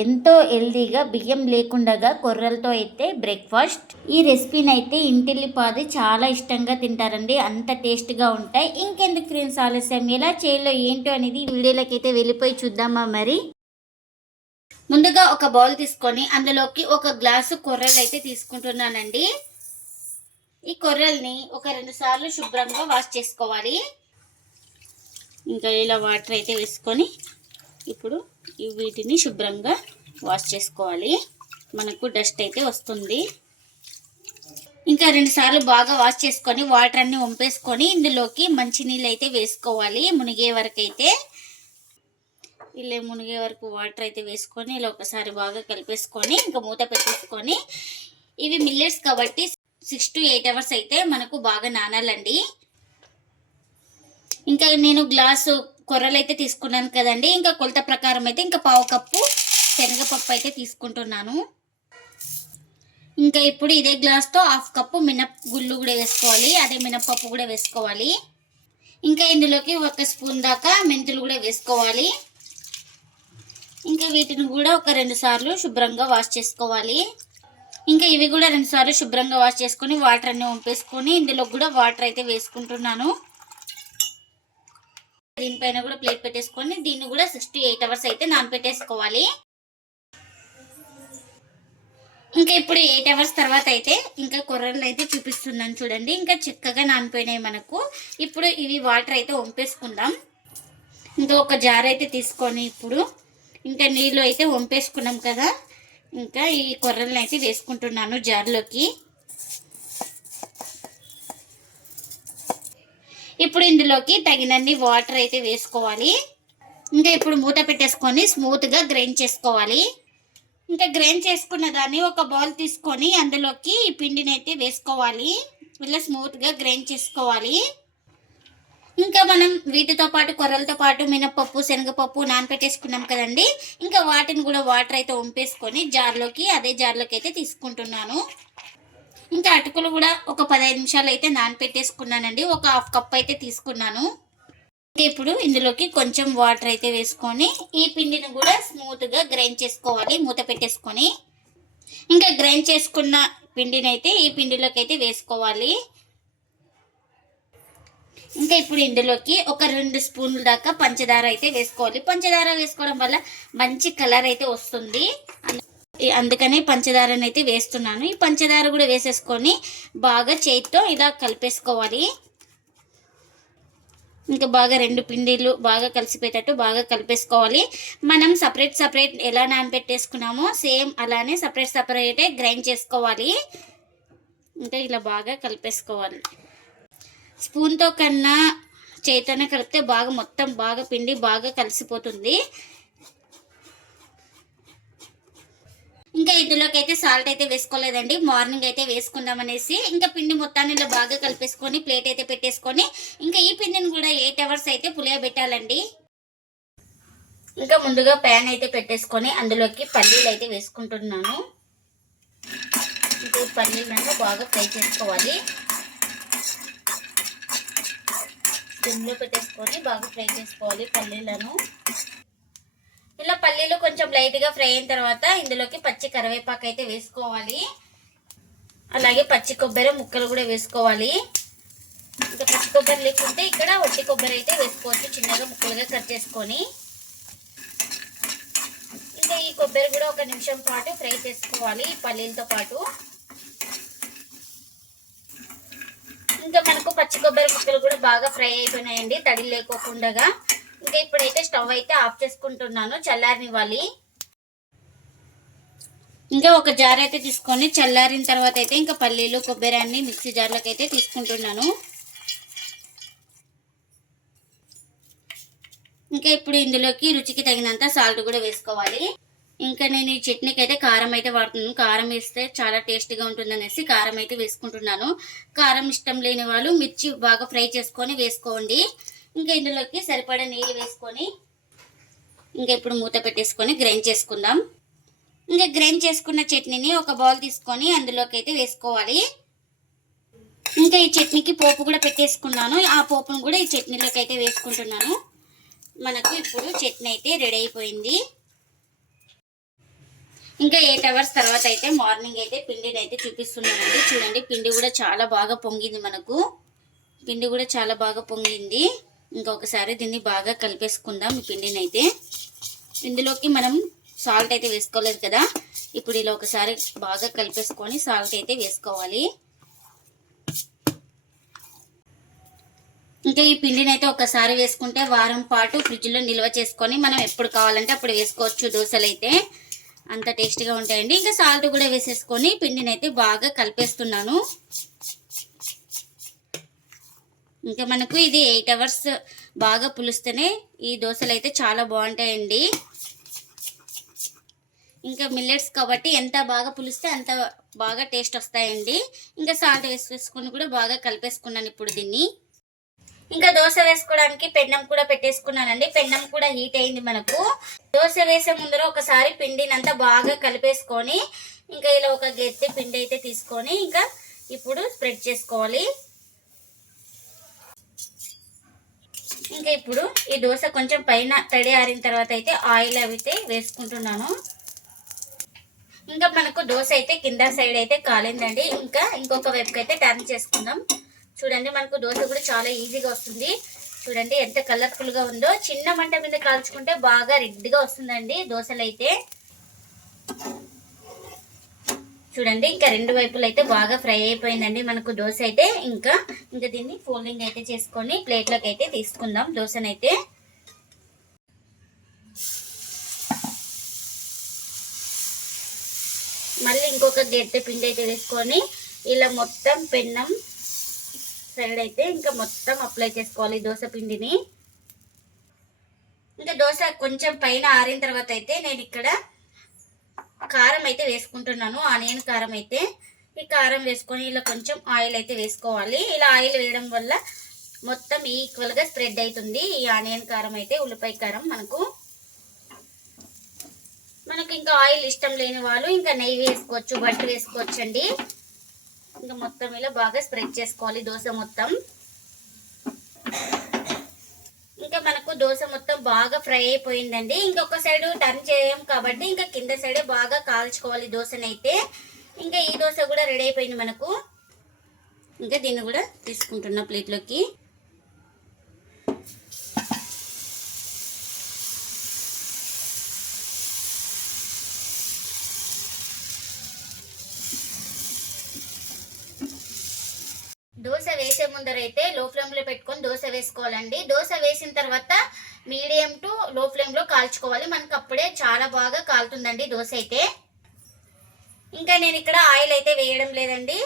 ఎంతో హెల్దీగా బియ్యం లేకుండా కొర్రలతో అయితే బ్రేక్ఫాస్ట్. ఈ రెసిపీని అయితే ఇంటిల్లిపాది చాలా ఇష్టంగా తింటారండి. అంత టేస్ట్గా ఉంటాయి. ఇంకెందుకు ఫ్రెండ్స్ ఆలస్యం? ఎలా చేయాలో ఏంటో అనేది వీడియోలోకి అయితే వెళ్ళిపోయి చూద్దామా మరి? ముందుగా ఒక బౌల్ తీసుకొని అందులోకి ఒక గ్లాసు కొర్రలు అయితే తీసుకుంటున్నానండి. ఈ కొర్రల్ని ఒక రెండు సార్లు శుభ్రంగా వాష్ చేసుకోవాలి. ఇంకా ఇలా వాటర్ అయితే వేసుకొని ఇప్పుడు వీటిని శుభ్రంగా వాష్ చేసుకోవాలి. మనకు డస్ట్ అయితే వస్తుంది. ఇంకా రెండు సార్లు బాగా వాష్ చేసుకొని వాటర్ అన్ని వంపేసుకొని ఇందులోకి మంచినీళ్ళు అయితే వేసుకోవాలి. మునిగే వరకు అయితే ఇలా మునిగే వరకు వాటర్ అయితే వేసుకొని ఇలా ఒకసారి బాగా కలిపేసుకొని ఇంకా మూత పెట్టేసుకొని ఇవి మిల్లెట్స్ కాబట్టి సిక్స్ టు ఎయిట్ అవర్స్ అయితే మనకు బాగా నానాలండి. ఇంకా నేను గ్లాసు కొర్రలు అయితే తీసుకున్నాను కదండి. ఇంకా కొలత ప్రకారం అయితే ఇంకా పావు కప్పు శనగపప్పు అయితే తీసుకుంటున్నాను. ఇంకా ఇప్పుడు ఇదే గ్లాస్తో హాఫ్ కప్పు మినప్ గుళ్ళు కూడా వేసుకోవాలి. అదే మినప్పప్పు కూడా వేసుకోవాలి. ఇంకా ఇందులోకి ఒక స్పూన్ దాకా మెంతులు కూడా వేసుకోవాలి. ఇంకా వీటిని కూడా ఒక రెండు సార్లు శుభ్రంగా వాష్ చేసుకోవాలి. ఇంకా ఇవి కూడా రెండు సార్లు శుభ్రంగా వాష్ చేసుకొని వాటర్ అన్ని వంపేసుకొని ఇందులో కూడా వాటర్ అయితే వేసుకుంటున్నాను. దీనిపైన కూడా ప్లేట్ పెట్టేసుకొని దీన్ని కూడా సిక్స్టీ ఎయిట్ అవర్స్ అయితే నానపెట్టేసుకోవాలి. ఇంకా ఇప్పుడు ఎయిట్ అవర్స్ తర్వాత అయితే ఇంకా కొర్రలు అయితే చూపిస్తున్నాను చూడండి. ఇంకా చిక్కగా నానిపోయినాయి మనకు. ఇప్పుడు ఇవి వాటర్ అయితే వంపేసుకుందాం. ఇంకా ఒక జార్ అయితే తీసుకొని ఇప్పుడు ఇంకా నీళ్ళు అయితే వంపేసుకున్నాం కదా. ఇంకా ఈ కొర్రలను అయితే వేసుకుంటున్నాను జార్లోకి. ఇప్పుడు ఇందులోకి తగినన్ని వాటర్ అయితే వేసుకోవాలి. ఇంకా ఇప్పుడు మూత పెట్టేసుకొని స్మూత్గా గ్రైండ్ చేసుకోవాలి. ఇంకా గ్రైండ్ చేసుకున్న దాన్ని ఒక బౌల్ తీసుకొని అందులోకి ఈ పిండిని అయితే వేసుకోవాలి. ఇలా స్మూత్గా గ్రైండ్ చేసుకోవాలి. ఇంకా మనం వీటితో పాటు కొర్రలతో పాటు మినపప్పు శనగపప్పు నానపెట్టేసుకున్నాం కదండి. ఇంకా వాటిని కూడా వాటర్ అయితే ఉంపేసుకొని జార్లోకి అదే జార్లోకి అయితే తీసుకుంటున్నాను. ఇంకా అటుకులు కూడా ఒక పదహైదు నిమిషాలు అయితే నానపెట్టేసుకున్నానండి. ఒక హాఫ్ కప్ అయితే తీసుకున్నాను. ఇంకా ఇప్పుడు ఇందులోకి కొంచెం వాటర్ అయితే వేసుకొని ఈ పిండిని కూడా స్మూత్గా గ్రైండ్ చేసుకోవాలి మూత పెట్టేసుకొని. ఇంకా గ్రైండ్ చేసుకున్న పిండిని అయితే ఈ పిండిలోకి అయితే వేసుకోవాలి. ఇంకా ఇప్పుడు ఇందులోకి ఒక రెండు స్పూన్ల దాకా పంచదార అయితే వేసుకోవాలి. పంచదార వేసుకోవడం వల్ల మంచి కలర్ అయితే వస్తుంది. అందుకని పంచదారని అయితే వేస్తున్నాను. ఈ పంచదార కూడా వేసేసుకొని బాగా చేతితో ఇలా కలిపేసుకోవాలి. ఇంకా బాగా రెండు పిండిలు బాగా కలిసిపోయేటట్టు బాగా కలిపేసుకోవాలి. మనం సపరేట్ సపరేట్ ఎలా నానబెట్టేసుకున్నామో సేమ్ అలానే సపరేట్ సపరేటే గ్రైండ్ చేసుకోవాలి. ఇంకా ఇలా బాగా కలిపేసుకోవాలి. స్పూన్తో కన్నా చేతితోనే కలిపితే బాగా మొత్తం బాగా పిండి బాగా కలిసిపోతుంది. ఇంకా ఇందులోకి అయితే సాల్ట్ అయితే వేసుకోలేదండి. మార్నింగ్ అయితే వేసుకుందాం అనేసి ఇంకా పిండి మొత్తాన్ని ఇలా బాగా కలిపేసుకొని ప్లేట్ అయితే పెట్టేసుకొని ఇంకా ఈ పిండిని కూడా ఎయిట్ అవర్స్ అయితే పులియబెట్టాలండి. ఇంకా ముందుగా ప్యాన్ అయితే పెట్టేసుకొని అందులోకి పల్లీలు అయితే వేసుకుంటున్నాను. ఇంకా పల్లీలను బాగా ఫ్రై చేసుకోవాలి. సిమ్లో పెట్టేసుకొని బాగా ఫ్రై చేసుకోవాలి పల్లీలను. ఇలా పల్లీలు కొంచెం లైట్గా ఫ్రై అయిన తర్వాత ఇందులోకి పచ్చి కరివేపాకు అయితే వేసుకోవాలి. అలాగే పచ్చి కొబ్బరి ముక్కలు కూడా వేసుకోవాలి. ఇంకా పచ్చి కొబ్బరి లేకుంటే ఇక్కడ ఒట్టి కొబ్బరి అయితే వేసుకోవచ్చు చిన్నగా ముక్కలుగా కట్ చేసుకొని. ఇంకా ఈ కొబ్బరి కూడా ఒక నిమిషం పాటు ఫ్రై చేసుకోవాలి ఈ పల్లీలతో పాటు. ఇంకా మనకు పచ్చి కొబ్బరి ముక్కలు కూడా బాగా ఫ్రై అయిపోయినాయండి తడి లేకోకుండా ఇంకా ఇప్పుడైతే స్టవ్ అయితే ఆఫ్ చేసుకుంటున్నాను చల్లారనివ్వాలి. ఇంకా ఒక జార్ అయితే తీసుకొని చల్లారిన తర్వాత అయితే ఇంకా పల్లీలు కొబ్బరి అన్ని మిక్సీ జార్లోకి అయితే తీసుకుంటున్నాను. ఇంకా ఇప్పుడు ఇందులోకి రుచికి తగినంత సాల్ట్ కూడా వేసుకోవాలి. ఇంకా నేను ఈ చట్నీకి అయితే కారం అయితే వాడుతున్నాను. కారం వేస్తే చాలా టేస్టీగా ఉంటుంది అనేసి కారం అయితే వేసుకుంటున్నాను. కారం ఇష్టం లేని వాళ్ళు మిర్చి బాగా ఫ్రై చేసుకొని వేసుకోండి. ఇంకా ఇందులోకి సరిపడా నీళ్ళు వేసుకొని ఇంకా ఇప్పుడు మూత పెట్టేసుకొని గ్రైండ్ చేసుకుందాం. ఇంకా గ్రైండ్ చేసుకున్న చట్నీని ఒక బౌల్ తీసుకొని అందులోకి అయితే వేసుకోవాలి. ఇంకా ఈ చట్నీకి పోపు కూడా పెట్టేసుకున్నాను. ఆ పోపును కూడా ఈ చట్నీలోకి అయితే వేసుకుంటున్నాను. మనకు ఇప్పుడు చట్నీ అయితే రెడీ అయిపోయింది. ఇంకా ఎయిట్ అవర్స్ తర్వాత అయితే మార్నింగ్ అయితే పిండిని అయితే చూపిస్తున్నానండి. చూడండి పిండి కూడా చాలా బాగా పొంగింది మనకు. పిండి కూడా చాలా బాగా పొంగింది. ఇంకొకసారి దీన్ని బాగా కలిపేసుకుందాం ఈ పిండిని అయితే ఇందులోకి మనం సాల్ట్ అయితే వేసుకోలేదు కదా. ఇప్పుడు ఇలా ఒకసారి బాగా కలిపేసుకొని సాల్ట్ అయితే వేసుకోవాలి. ఇంకా ఈ పిండిని అయితే ఒకసారి వేసుకుంటే వారం పాటు ఫ్రిడ్జ్లో నిల్వ చేసుకొని మనం ఎప్పుడు కావాలంటే అప్పుడు వేసుకోవచ్చు దోశలు అయితే అంత టేస్టీగా ఉంటాయండి. ఇంకా సాల్ట్ కూడా వేసేసుకొని పిండిని అయితే బాగా కలిపేస్తున్నాను. ఇంకా మనకు ఇది ఎయిట్ అవర్స్ బాగా పులుస్తేనే ఈ దోశలు అయితే చాలా బాగుంటాయండి. ఇంకా మిల్లెట్స్ కాబట్టి ఎంత బాగా పులిస్తే అంత బాగా టేస్ట్ వస్తాయండి. ఇంకా సాల్ట్ వేసేసుకొని కూడా బాగా కలిపేసుకున్నాను ఇప్పుడు దీన్ని. ఇంకా దోశ వేసుకోవడానికి పెండం కూడా పెట్టేసుకున్నానండి. పెండం కూడా హీట్ అయింది మనకు. దోశ వేసే ముందర ఒకసారి పిండినంతా బాగా కలిపేసుకొని ఇంకా ఇలా ఒక గెత్తి పిండి అయితే తీసుకొని ఇంకా ఇప్పుడు స్ప్రెడ్ చేసుకోవాలి. ఇంకా ఇప్పుడు ఈ దోశ కొంచెం పైన తడి ఆరిన తర్వాత అయితే ఆయిల్ అయితే వేసుకుంటున్నాను. ఇంకా మనకు దోశ అయితే కింద సైడ్ అయితే కాలిందండి. ఇంకా ఇంకొక వైపుకి అయితే టర్న్ చేసుకుందాం. చూడండి మనకు దోశ కూడా చాలా ఈజీగా వస్తుంది. చూడండి ఎంత కలర్ఫుల్గా ఉందో. చిన్న మంట మీద కాల్చుకుంటే బాగా రెడ్గా వస్తుందండి దోశలు అయితే చూడండి ఇంకా రెండు వైపులు అయితే బాగా ఫ్రై అయిపోయిందండి. మనకు దోశ అయితే ఇంకా ఇంకా దీన్ని ఫోల్డింగ్ అయితే చేసుకొని ప్లేట్లోకి అయితే తీసుకుందాం దోశనైతే. మళ్ళీ ఇంకొక గెట్టె పిండి అయితే వేసుకొని ఇలా మొత్తం పెన్నం సైడ్ అయితే ఇంకా మొత్తం అప్లై చేసుకోవాలి దోశ పిండిని. ఇంకా దోశ కొంచెం పైన ఆరిన తర్వాత అయితే నేను ఇక్కడ కారం అయితే వేసుకుంటున్నాను ఆనియన్ కారం అయితే. ఈ కారం వేసుకొని ఇలా కొంచెం ఆయిల్ అయితే వేసుకోవాలి. ఇలా ఆయిల్ వేయడం వల్ల మొత్తం ఈక్వల్గా స్ప్రెడ్ అవుతుంది. ఈ ఆనియన్ కారం అయితే ఉల్లిపాయ కారం మనకు. మనకు ఇంకా ఆయిల్ ఇష్టం లేని వాళ్ళు ఇంకా నెయ్యి వేసుకోవచ్చు బట్టర్ వేసుకోవచ్చు అండి ఇంకా మొత్తం ఇలా బాగా స్ప్రెడ్ చేసుకోవాలి దోశ మొత్తం ఇంకా మనకు దోశ మొత్తం బాగా ఫ్రై అయిపోయిందండి. ఇంకొక సైడ్ టర్న్ చేయం కాబట్టి ఇంకా కింద సైడే బాగా కాల్చుకోవాలి దోశనైతే. ఇంకా ఈ దోశ కూడా రెడీ అయిపోయింది మనకు. ఇంకా దీన్ని కూడా తీసుకుంటున్నా ప్లేట్లోకి. ముందర అయితే లో ఫ్లేమ్లో పెట్టుకొని దోశ వేసుకోవాలండి. దోశ వేసిన తర్వాత మీడియం టు లో ఫ్లేమ్లో కాల్చుకోవాలి. మనకు అప్పుడే చాలా బాగా కాలుతుందండి దోశ అయితే. ఇంకా నేను ఇక్కడ ఆయిల్ అయితే వేయడం లేదండి.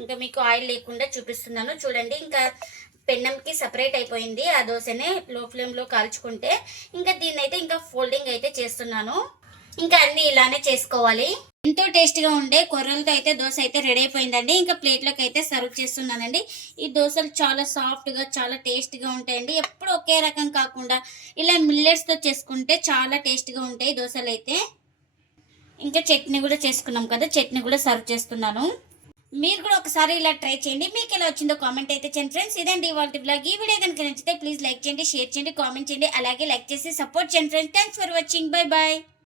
ఇంకా మీకు ఆయిల్ లేకుండా చూపిస్తున్నాను. చూడండి ఇంకా పెన్నంకి సపరేట్ అయిపోయింది ఆ దోశనే లో ఫ్లేమ్లో కాల్చుకుంటే. ఇంకా దీన్ని అయితే ఇంకా ఫోల్డింగ్ అయితే చేస్తున్నాను. ఇంకా అన్ని ఇలానే చేసుకోవాలి. ఎంతో టేస్టీగా ఉండే కొర్రలతో అయితే దోశ అయితే రెడీ అయిపోయిందండి. ఇంకా ప్లేట్లోకి అయితే సర్వ్ చేస్తున్నానండి. ఈ దోశలు చాలా సాఫ్ట్గా చాలా టేస్ట్గా ఉంటాయండి. ఎప్పుడు ఒకే రకం కాకుండా ఇలా మిల్లెట్స్తో చేసుకుంటే చాలా టేస్ట్గా ఉంటాయి దోశలు అయితే. ఇంకా చట్నీ కూడా చేసుకున్నాం కదా చట్నీ కూడా సర్వ్ చేస్తున్నాను. మీరు కూడా ఒకసారి ఇలా ట్రై చేయండి. మీకు ఎలా వచ్చిందో కామెంట్ అయితే చేయండి ఫ్రెండ్స్. ఇదండి ఇవాళ బ్లాగ్. ఈ వీడియో కనుక నచ్చితే ప్లీజ్ లైక్ చేయండి షేర్ చేయండి కామెంట్ చేయండి. అలాగే లైక్ చేసి సపోర్ట్ చేయండి friends. Thanks for watching. Bye bye.